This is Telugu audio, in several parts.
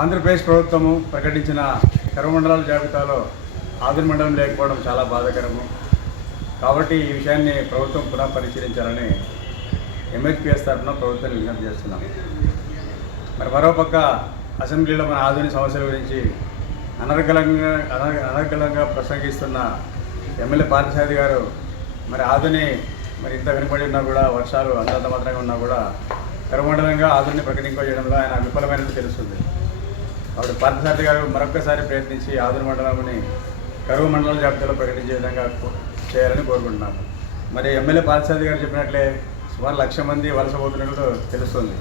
ఆంధ్రప్రదేశ్ ప్రభుత్వము ప్రకటించిన కర్మమండలాల జాబితాలో ఆదిరి మండలం లేకపోవడం చాలా బాధాకరము కాబట్టి ఈ విషయాన్ని ప్రభుత్వం పునః పరిశీలించాలని ఎంహెచ్పిఎస్ తరఫున ప్రభుత్వాన్ని విజ్ఞప్తి చేస్తున్నాం మరి మరోపక్క అసెంబ్లీలో మన ఆధునిక సమస్యల గురించి అనర్గలంగా అనర్గలంగా ప్రసంగిస్తున్న ఎమ్మెల్యే పార్థసారథి గారు మరి ఆధుని మరి ఇంత వినపడి ఉన్నా కూడా వర్షాలు అంతంత ఉన్నా కూడా కరమండలంగా ఆధుని ప్రకటింపజేయడంలో ఆయన విఫలమైనట్టు తెలుస్తుంది ఆవిడ పార్థసారథి గారు మరొకసారి ప్రయత్నించి ఆదుర మండలంని కరువు మండలం జాబితాలో ప్రకటించే విధంగా చేయాలని కోరుకుంటున్నాము మరి ఎమ్మెల్యే పార్థసారథి గారు చెప్పినట్లే సుమారు లక్ష మంది వలసపోతున్నట్లు తెలుస్తుంది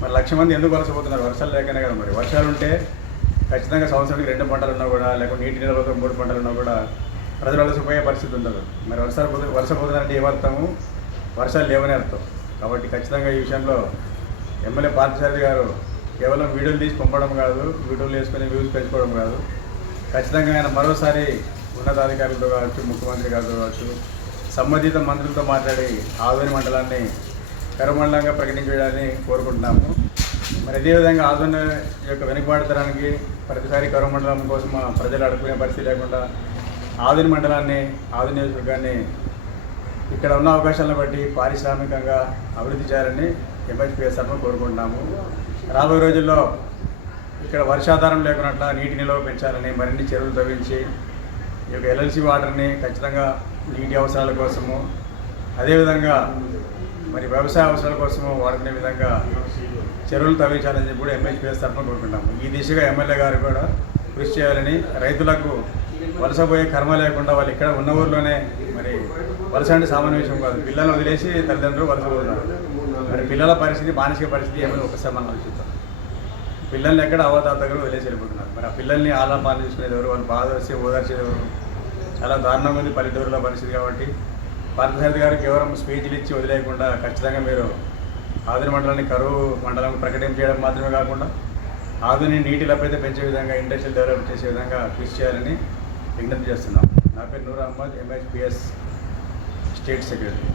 మరి లక్ష మంది ఎందుకు వలసపోతున్నారు వర్షాలు లేకనే కదా మరి వర్షాలు ఉంటే ఖచ్చితంగా సంవత్సరానికి రెండు పంటలు ఉన్నా కూడా లేకుంటే నీటి నిల్వతో మూడు పంటలు ఉన్నా కూడా ప్రజలు వలసపోయే పరిస్థితి ఉండదు మరి వర్షాలు పోతు వలసపోతున్నారంటే ఏమర్థము వర్షాలు లేవనే అర్థం కాబట్టి ఖచ్చితంగా ఈ విషయంలో ఎమ్మెల్యే పార్థసారథి గారు కేవలం వీడియోలు తీసి పంపడం కాదు వీడియోలు వేసుకొని వ్యూస్ పెంచుకోవడం కాదు ఖచ్చితంగా ఆయన మరోసారి ఉన్నతాధికారులతో కావచ్చు ముఖ్యమంత్రి గారితో కావచ్చు సంబంధిత మంత్రులతో మాట్లాడి ఆధ్వర్య మండలాన్ని కరమండలంగా ప్రకటించడాన్ని కోరుకుంటున్నాము మరి అదేవిధంగా ఆధ్వర్య యొక్క వెనుకబాటుతనానికి ప్రతిసారి కరమండలం కోసం ప్రజలు అడుకునే పరిస్థితి లేకుండా ఆధుని మండలాన్ని ఆధునిక నియోజకవర్గాన్ని ఇక్కడ ఉన్న అవకాశాలను బట్టి పారిశ్రామికంగా అభివృద్ధి చేయాలని ఎంహెచ్పిఎస్ఆర్ను కోరుకుంటున్నాము రాబోయే రోజుల్లో ఇక్కడ వర్షాధారం లేకున్నట్ల నీటి నిల్వ పెంచాలని మరిన్ని చెరువులు తవ్వించి ఈ యొక్క ఎల్ఎల్సి వాటర్ని ఖచ్చితంగా నీటి అవసరాల కోసము అదేవిధంగా మరి వ్యవసాయ అవసరాల కోసము వాడుకునే విధంగా చెరువులు తవ్వించాలని చెప్పి కూడా ఎంహెచ్పిఎస్ తరఫున కోరుకుంటాము ఈ దిశగా ఎమ్మెల్యే గారు కూడా కృషి చేయాలని రైతులకు వలసపోయే కర్మ లేకుండా వాళ్ళు ఇక్కడ ఉన్న ఊర్లోనే మరి వలస అంటే సామాన్య విషయం కాదు పిల్లలను వదిలేసి తల్లిదండ్రులు వలస పోతున్నారు మరి పిల్లల పరిస్థితి మానసిక పరిస్థితి ఏమైనా ఒకసారి మనం ఆలోచిస్తాం పిల్లల్ని ఎక్కడ దగ్గర వదిలేసి వెళ్ళిపోతున్నారు మరి ఆ పిల్లల్ని పాలన చేసుకునేది ఎవరు వాళ్ళు బాధ వచ్చి ఓదార్చేది ఎవరు చాలా దారుణంగా ఉంది పల్లెటూరుల పరిస్థితి కాబట్టి పార్థసారథి గారు కేవలం స్పీచ్లు ఇచ్చి వదిలేయకుండా ఖచ్చితంగా మీరు ఆధునిక మండలాన్ని కరువు మండలం ప్రకటన చేయడం మాత్రమే కాకుండా ఆధునిక నీటి లభ్యత పెంచే విధంగా ఇండస్ట్రియల్ డెవలప్ చేసే విధంగా కృషి చేయాలని విజ్ఞప్తి చేస్తున్నాం నా పేరు Noor Ahmed MSPS state secretary